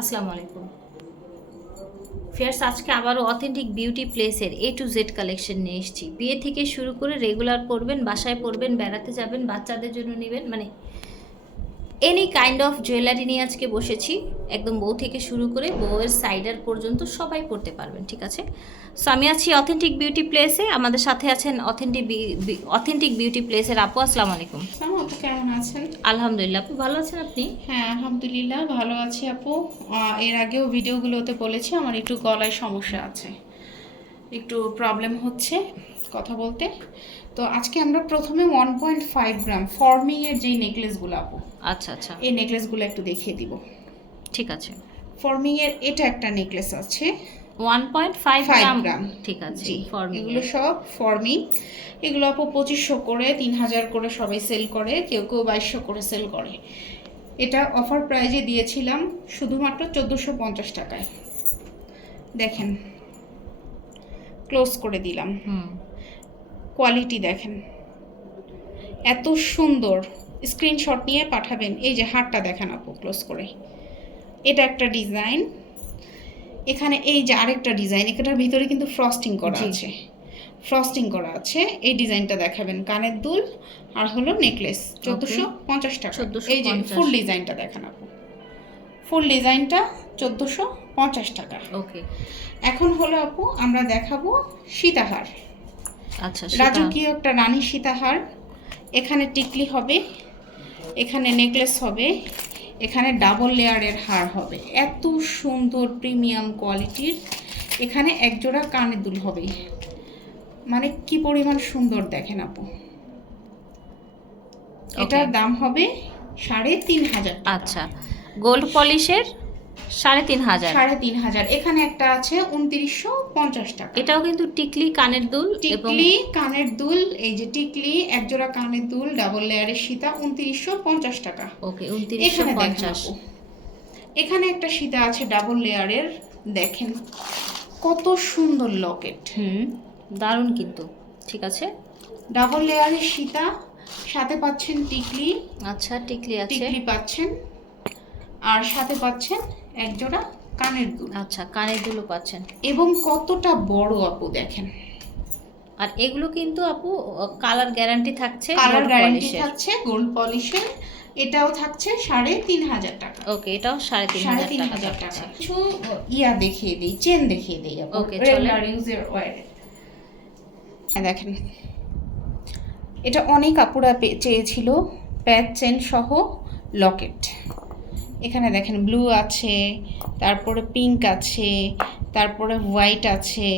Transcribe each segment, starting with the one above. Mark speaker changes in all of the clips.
Speaker 1: আসসালামু আলাইকুম ফেয়ার্স, আজকে আবারও অথেন্টিক বিউটি প্লেসের এ টু জেড কালেকশন নিয়ে এসেছি। বিয়ে থেকে শুরু করে রেগুলার পরবেন, বাসায় পরবেন, বেড়াতে যাবেন, বাচ্চাদের জন্য নেবেন মানে এনি কাইন্ড অফ জুয়েলারি নিয়ে আজকে বসেছি। একদম বউ থেকে শুরু করে বউয়ের সাইডার পর্যন্ত সবাই পড়তে পারবেন ঠিক আছে? সো আমি আছি অথেন্টিক বিউটি প্লেসে আমাদের সাথে আছেন অথেন্টিক অথেন্টিক বিউটি প্লেসের আপু আসসালামু আলাইকুম।
Speaker 2: আপু কেমন আছেন?
Speaker 1: আলহামদুলিল্লাহ আপু ভালো আছেন আপনি?
Speaker 2: হ্যাঁ আলহামদুলিল্লাহ ভালো আছি আপু। এর আগেও ভিডিওগুলোতে বলেছি আমার একটু গলায় সমস্যা আছে। একটু প্রবলেম হচ্ছে। কথা বলতে। তো আজকে আমরা প্রথমে one point five gram forming এর যেই নেকলেসগুলো আপু
Speaker 1: আচ্ছা আচ্ছা।
Speaker 2: এই নেকলেসগুলো একটু দেখিয়ে দিব।
Speaker 1: ঠিক আছে।
Speaker 2: ফর্মিং এর এটা একটা নেকলেস আছে।
Speaker 1: One point five gram. ঠিক আছে
Speaker 2: এগুলো সব ফর্মিং এগুলো আপু পঁচিশশো করে তিন হাজার করে সবাই সেল করে কেউ কেউ বাইশশো করে সেল করে। এটা অফার প্রাইজে দিয়েছিলাম শুধুমাত্র চোদ্দোশো পঞ্চাশ টাকায়। দেখেন ক্লোজ করে দিলাম।
Speaker 1: হুম।
Speaker 2: কোয়ালিটি দেখেন। এত সুন্দর স্ক্রিনশট নিয়ে পাঠাবেন। এই যে হারটা দেখেন আপু ক্লোজ করে। এটা একটা ডিজাইন এখানে এই যে আরেকটা ডিজাইন এটার ভিতরে কিন্তু ফ্রস্টিং করা। আছে। ফ্রস্টিং করা আছে। এই ডিজাইনটা দেখাবেন কানের দুল আর হলো নেকলেস চোদ্দোশো পঞ্চাশ টাকা।
Speaker 1: 1450
Speaker 2: এই যে ফুল ডিজাইনটা দেখেন আপু। ফুল ডিজাইনটা চোদ্দোশো পঞ্চাশ টাকা।
Speaker 1: ওকে।
Speaker 2: এখন হলো আপু আমরা দেখাবো সীতাহার।
Speaker 1: আচ্ছা
Speaker 2: রাজকীয় একটা রানী সীতাহার। এখানে টিকলি হবে এখানে নেকলেস হবে এখানে ডাবল লেয়ারের হার হবে। এত সুন্দর প্রিমিয়াম কোয়ালিটির। এখানে একজোড়া কানের দুল হবে। মানে কি পরিমাণ সুন্দর দেখেন আপু। এটার দাম হবে সাড়ে তিন হাজার
Speaker 1: আচ্ছা গোল্ড পলিশের সাড়ে তিন হাজার।
Speaker 2: সাড়ে তিন হাজার। এখানে একটা আছে উনত্রিশশো পঞ্চাশ টাকা।
Speaker 1: এটাও কিন্তু টিকলি কানের দুল
Speaker 2: টিকলি কানের দুল এই যে টিকলি একজোড়া কানের দুল ডাবল লেয়ারের সীতা উনত্রিশশো পঞ্চাশ টাকা।
Speaker 1: ওকে উনত্রিশশো পঞ্চাশ।
Speaker 2: এখানে একটা সীতা আছে ডাবল লেয়ারের দেখেন কত সুন্দর লকেট।
Speaker 1: হুম দারুণ কিন্তু ঠিক আছে?
Speaker 2: ডাবল লেয়ারের সীতা সাথে পাচ্ছেন টিকলি।
Speaker 1: আচ্ছা টিকলি আছে।
Speaker 2: টিকলি পাচ্ছেন। আর সাথে পাচ্ছেন একজোড়া কানের দুল।
Speaker 1: আচ্ছা কানের দুলও পাচ্ছেন।
Speaker 2: এবং কতটা বড় আপু দেখেন।
Speaker 1: আর এগুলো কিন্তু আপু কালার গ্যারান্টি থাকছে
Speaker 2: কালার গ্যারান্টি থাকছে গোল্ড পলিশের। এটাও থাকছে সাড়ে তিন হাজার টাকা।
Speaker 1: ওকে এটাও সাড়ে তিন
Speaker 2: সাড়ে তিন
Speaker 1: টাকা
Speaker 2: হাজার টাকা। কিছু ইয়া দেখিয়ে দিই চেন দেখিয়ে দিই ওকে ইউজের দেখেন। এটা অনেক আপুরা চেয়েছিল প্যাচ চেন সহ লকেট। এখানে দেখেন ব্লু আছে তারপরে পিঙ্ক আছে তারপরে হোয়াইট আছে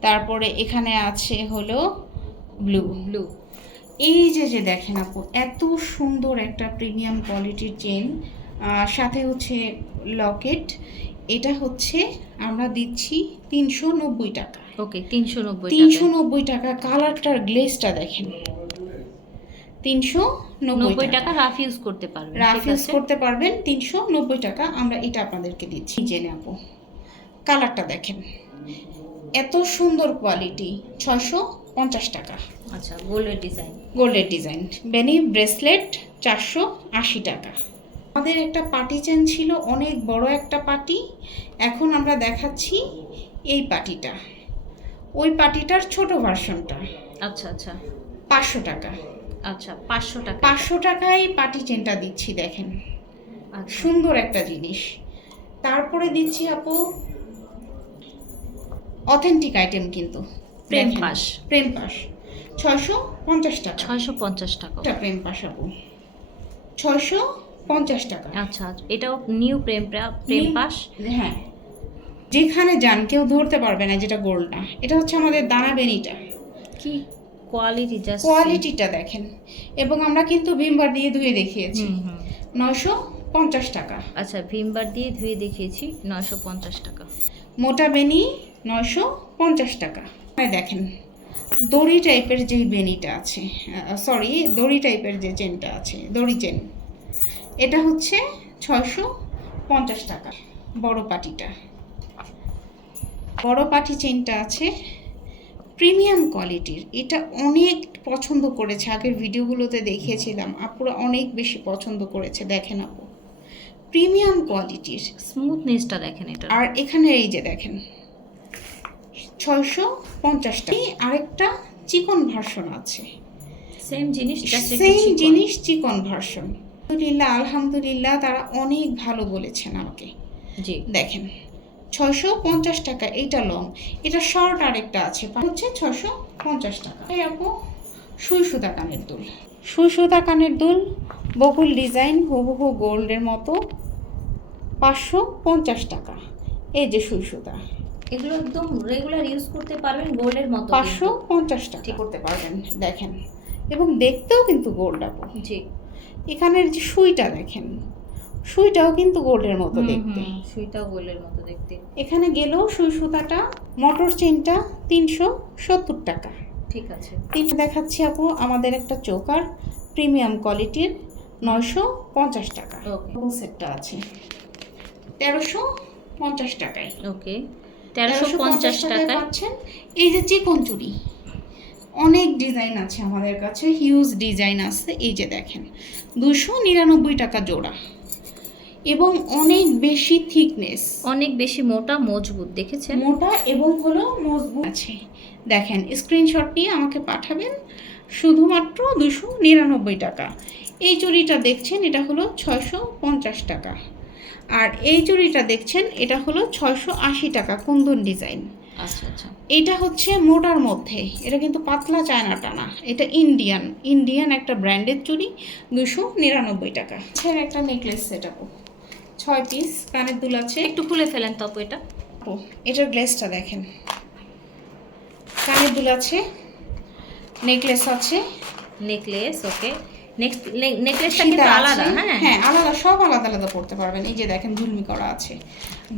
Speaker 2: তারপরে এখানে আছে হলো ব্লু
Speaker 1: ব্লু
Speaker 2: এই যে যে দেখেন আপু এত সুন্দর একটা প্রিমিয়াম কোয়ালিটির চেন সাথে হচ্ছে লকেট এটা হচ্ছে আমরা দিচ্ছি তিনশো নব্বই টাকা।
Speaker 1: ওকে তিনশো নব্বই
Speaker 2: তিনশো নব্বই টাকা কালারটার গ্লেজটা দেখেন। তিনশো নব্বই টাকা।
Speaker 1: রাফ ইউজ করতে পারবেন
Speaker 2: রাফ ইউজ করতে পারবেন তিনশো নব্বই টাকা। আমরা এটা আপনাদেরকে দিচ্ছি। জেনে আপু কালারটা দেখেন। এত সুন্দর কোয়ালিটি ছয়শো পঞ্চাশ টাকা।
Speaker 1: আচ্ছা গোল্ডের ডিজাইন
Speaker 2: গোল্ডের ডিজাইন বেনি ব্রেসলেট চারশো আশি টাকা। আমাদের একটা পার্টি চেন ছিল অনেক বড় একটা পার্টি এখন আমরা দেখাচ্ছি এই পার্টিটা ওই পার্টিটার ছোট ভার্সনটা
Speaker 1: আচ্ছা আচ্ছা।
Speaker 2: পাঁচশো টাকা।
Speaker 1: আচ্ছা পাঁচশো টাকা
Speaker 2: পাঁচশো টাকায় পার্টি চেনটা দিচ্ছি দেখেন।
Speaker 1: আচ্ছা।
Speaker 2: সুন্দর একটা জিনিস। তারপরে দিচ্ছি আপু অথেন্টিক আইটেম কিন্তু।
Speaker 1: প্রেম পাশ।
Speaker 2: প্রেম পাশ ছয়শো পঞ্চাশ টাকা।
Speaker 1: ছয়শো পঞ্চাশ টাকা।
Speaker 2: প্রেম পাশ আপু। ছয়শো পঞ্চাশ টাকা।
Speaker 1: আচ্ছা এটাও নিউ প্রেম প্রেম পাস?
Speaker 2: হ্যাঁ। যেখানে যান কেউ ধরতে পারবে না যেটা গোল্ড না। এটা হচ্ছে আমাদের দানা বেনিটা।
Speaker 1: কি? কোয়ালিটি জাস্ট
Speaker 2: কোয়ালিটিটা দেখেন। এবং আমরা কিন্তু ভিমবার দিয়ে ধুয়ে দেখিয়েছি। নয়শো পঞ্চাশ টাকা।
Speaker 1: আচ্ছা ভিমবার দিয়ে ধুয়ে দেখিয়েছি নয়শো পঞ্চাশ টাকা।
Speaker 2: মোটা বেনি নয়শো পঞ্চাশ টাকা। দেখেন দড়ি টাইপের যেই বেনিটা আছে সরি দড়ি টাইপের যে চেনটা আছে দড়ি চেন এটা হচ্ছে ছয়শো পঞ্চাশ টাকা। বড় পাটিটা। বড় পাটি চেনটা আছে প্রিমিয়াম কোয়ালিটির এটা অনেক পছন্দ করেছে। আগের ভিডিওগুলোতে দেখিয়েছিলাম আপুরা অনেক বেশি পছন্দ করেছে। দেখেন আপু। প্রিমিয়াম কোয়ালিটির।
Speaker 1: স্মুথনেসটা দেখেন এটা।
Speaker 2: আর এখানে এই যে দেখেন ছয়শো পঞ্চাশটা এই আরেকটা চিকন ভার্সন আছে।
Speaker 1: সেম জিনিস
Speaker 2: সেম
Speaker 1: চিকন।
Speaker 2: জিনিস চিকন ভার্সন আলহামদুলিল্লাহ আলহামদুলিল্লাহ তারা অনেক ভালো বলেছেন আমাকে।
Speaker 1: জি।
Speaker 2: দেখেন। ছয়শো পঞ্চাশ টাকা এইটা লং এটা শর্ট আরেকটা আছে হচ্ছে ছশো পঞ্চাশ টাকা। এই আপু সুই সুতা কানের দুল। সুই সুতা কানের দুল বকুল ডিজাইন হুবহু গোল্ডের মতো পাঁচশো পঞ্চাশ টাকা। এই যে সুই সুতা
Speaker 1: এগুলো একদম রেগুলার ইউজ করতে পারবেন গোল্ডের মতো
Speaker 2: পাঁচশো পঞ্চাশ টাকা। করতে পারবেন দেখেন। এবং দেখতেও কিন্তু গোল্ড আপু।
Speaker 1: জি।
Speaker 2: এখানের যে সুইটা দেখেন সুইটাও কিন্তু গোল্ডের মতো দেখতে।
Speaker 1: সুইটাও গোল্ডের মতো দেখতে।
Speaker 2: এখানে গেলেও সুই সুতাটা মোটর চেনটা তিনশো সত্তর টাকা।
Speaker 1: ঠিক আছে।
Speaker 2: তিনশো দেখাচ্ছি আপু আমাদের একটা চোকার প্রিমিয়াম কোয়ালিটির নয়শো পঞ্চাশ টাকা।
Speaker 1: ওকে
Speaker 2: সেটটা আছে তেরোশো পঞ্চাশ টাকায়।
Speaker 1: ওকে তেরোশো পঞ্চাশ টাকায়?
Speaker 2: পাচ্ছেন এই যে চিকন চুড়ি। অনেক ডিজাইন আছে আমাদের কাছে হিউজ ডিজাইন আছে। এই যে দেখেন দুশো নিরানব্বই টাকা জোড়া। এবং অনেক বেশি থিকনেস
Speaker 1: অনেক বেশি মোটা মজবুত দেখেছেন?
Speaker 2: মোটা এবং হলো মজবুত আছে। দেখেন স্ক্রিনশট নিয়ে আমাকে পাঠাবেন শুধুমাত্র দুশো নিরানব্বই টাকা। এই চুড়িটা দেখছেন এটা হলো ছয়শো পঞ্চাশ টাকা। আর এই চুড়িটা দেখছেন এটা হলো ছয়শো আশি টাকা কুন্দন ডিজাইন।
Speaker 1: আচ্ছা আচ্ছা।
Speaker 2: এটা হচ্ছে মোটার মধ্যে এটা কিন্তু পাতলা চায়নাটা না এটা ইন্ডিয়ান ইন্ডিয়ান একটা ব্র্যান্ডের চুড়ি দুশো নিরানব্বই টাকা। ছেড়ে একটা নেকলেস সেট আপু ছয় পিস কানের দুল আছে।
Speaker 1: একটু খুলে ফেলেন তপু এটা।
Speaker 2: ও এটার গ্লেসটা দেখেন। কানের দুল আছে নেকলেস আছে।
Speaker 1: নেকলেস ওকে নেক্সট নেকলেসটা কিন্তু আলাদা হ্যাঁ।
Speaker 2: হ্যাঁ আলাদা সব আলাদা আলাদা পড়তে পারবেন। এই যে দেখেন ঝুলমি করা আছে।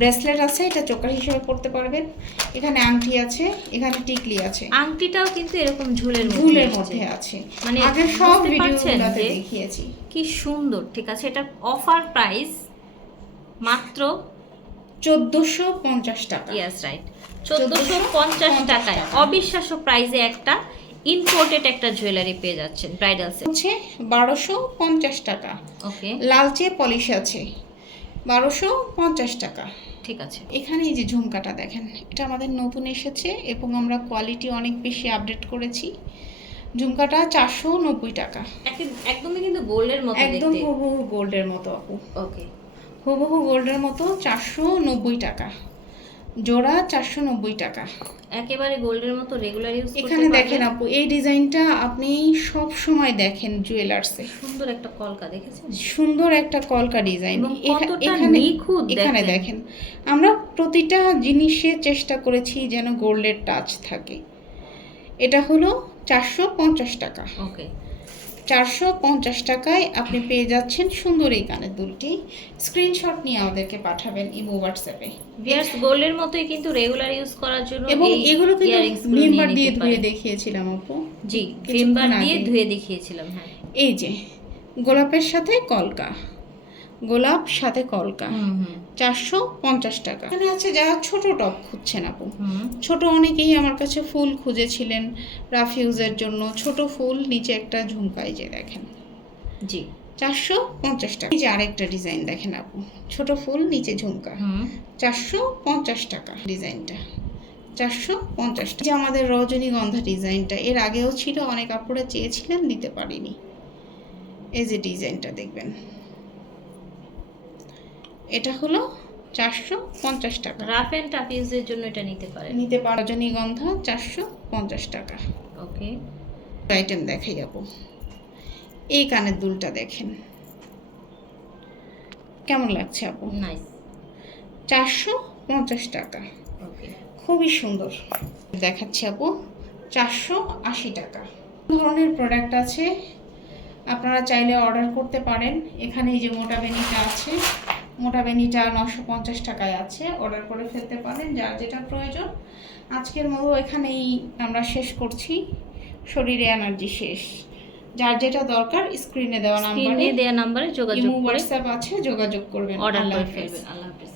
Speaker 2: ব্রেসলেট আছে এটা চোকার হিসেবে পড়তে পারবেন। এখানে আংটি আছে এখানে টিকলি আছে।
Speaker 1: আংটিটাও কিন্তু এরকম ঝুলের মধ্যে
Speaker 2: ঝুলের মধ্যে আছে।
Speaker 1: মানে
Speaker 2: আগের সব ভিডিওগুলোতে দেখিয়েছি।
Speaker 1: কি সুন্দর ঠিক আছে? এটা অফার প্রাইস মাত্র
Speaker 2: চোদ্দোশো পঞ্চাশ টাকা।
Speaker 1: ইয়াস রাইট চোদ্দোশো পঞ্চাশ টাকায়। অবিশ্বাস্য প্রাইসে একটা ইম্পোর্টেড একটা জুয়েলারি পেয়ে যাচ্ছেন ব্রাইডাল সেট
Speaker 2: হচ্ছে বারোশো পঞ্চাশ টাকা।
Speaker 1: ওকে
Speaker 2: লালচে পলিশ আছে। বারোশো পঞ্চাশ টাকা।
Speaker 1: ঠিক আছে।
Speaker 2: এখানে এই যে ঝুমকাটা দেখেন এটা আমাদের নতুন এসেছে এবং আমরা কোয়ালিটি অনেক বেশি আপডেট করেছি। ঝুমকাটা চারশো নব্বই টাকা।
Speaker 1: একদমই কিন্তু গোল্ডের মতো
Speaker 2: একদম গোল্ডের মতো আপু।
Speaker 1: ওকে
Speaker 2: হুবহু গোল্ডের মতো চারশো নব্বই টাকা। জোড়া চারশো নব্বই টাকা।
Speaker 1: একেবারে গোল্ডের মতো রেগুলার ইউজ
Speaker 2: এখানে দেখেন আপু এই ডিজাইনটা আপনি সব সময় দেখেন জুয়েলার্সে
Speaker 1: সুন্দর একটা কলকা দেখেছেন?
Speaker 2: সুন্দর একটা কলকা ডিজাইন এখানে এখানে
Speaker 1: দেখেন।
Speaker 2: দেখেন আমরা প্রতিটা জিনিসে চেষ্টা করেছি যেন গোল্ডের টাচ থাকে। এটা হলো চারশো পঞ্চাশ টাকা।
Speaker 1: ওকে
Speaker 2: চারশো পঞ্চাশ টাকায় আপনি পেয়ে যাচ্ছেন সুন্দর এই কানের দুলটি। স্ক্রিনশট নিয়ে আমাদেরকে পাঠাবেন ইমো হোয়াটসঅ্যাপে
Speaker 1: ভিয়ার্স গোল্ডের মতোই কিন্তু রেগুলার ইউজ করার জন্য
Speaker 2: এবং এগুলো কিন্তু ভিমবার দিয়ে ধুয়ে দেখিয়েছিলাম আপু
Speaker 1: জি ভিমবার দিয়ে ধুয়ে দেখিয়েছিলাম হ্যাঁ।
Speaker 2: এই যে গোলাপের সাথে কলকা। গোলাপ সাথে কলকা। চারশো পঞ্চাশ টাকা। এখানে আছে যারা ছোট টপ খুঁজছেন আপু। ছোট অনেকেই আমার কাছে ফুল খুঁজেছিলেন রাফিউজের জন্য। ছোট ফুল নিচে একটা ঝুমকাই যে দেখেন।
Speaker 1: জি।
Speaker 2: চারশো পঞ্চাশ টাকা। এই যে আরেকটা ডিজাইন দেখেন আপু। ছোট ফুল নিচে ঝুমকা। চারশো পঞ্চাশ টাকা ডিজাইনটা। চারশো পঞ্চাশ যে আমাদের রজনীগন্ধা ডিজাইনটা এর আগেও ছিল অনেক আপুরা চেয়েছিলেন দিতে পারিনি। এই যে ডিজাইনটা দেখবেন। এটা হলো চারশো পঞ্চাশ টাকা।
Speaker 1: রাফ অ্যান্ড টাফ ইউজের জন্য এটা নিতে পারেন।
Speaker 2: নিতে পার রজনীগন্ধা চারশো পঞ্চাশ টাকা।
Speaker 1: ওকে।
Speaker 2: আইটেম দেখাই আপু এই কানের দুলটা দেখেন। কেমন লাগছে আপু?
Speaker 1: নাইস
Speaker 2: চারশো পঞ্চাশ টাকা।
Speaker 1: ওকে।
Speaker 2: খুবই সুন্দর। দেখাচ্ছি আপু। চারশো আশি টাকা। ধরনের প্রোডাক্ট আছে? আপনারা চাইলে অর্ডার করতে পারেন। এখানে এই যে মোটা বেনিটা আছে। মোটা বেনিটা নশো পঞ্চাশ টাকায় আছে। অর্ডার করে ফেলতে পারেন যার যেটা প্রয়োজন। আজকের মতো এখানেই আমরা শেষ করছি। শরীরে এনার্জি শেষ। যার যেটা দরকার স্ক্রিনে দেওয়া নাম্বারে
Speaker 1: দেওয়া নাম্বারে যোগাযোগ করে
Speaker 2: হোয়াটসঅ্যাপ আছে যোগাযোগ করবেন
Speaker 1: অর্ডার করে ফেলবেন আল্লাহ হাফেজ।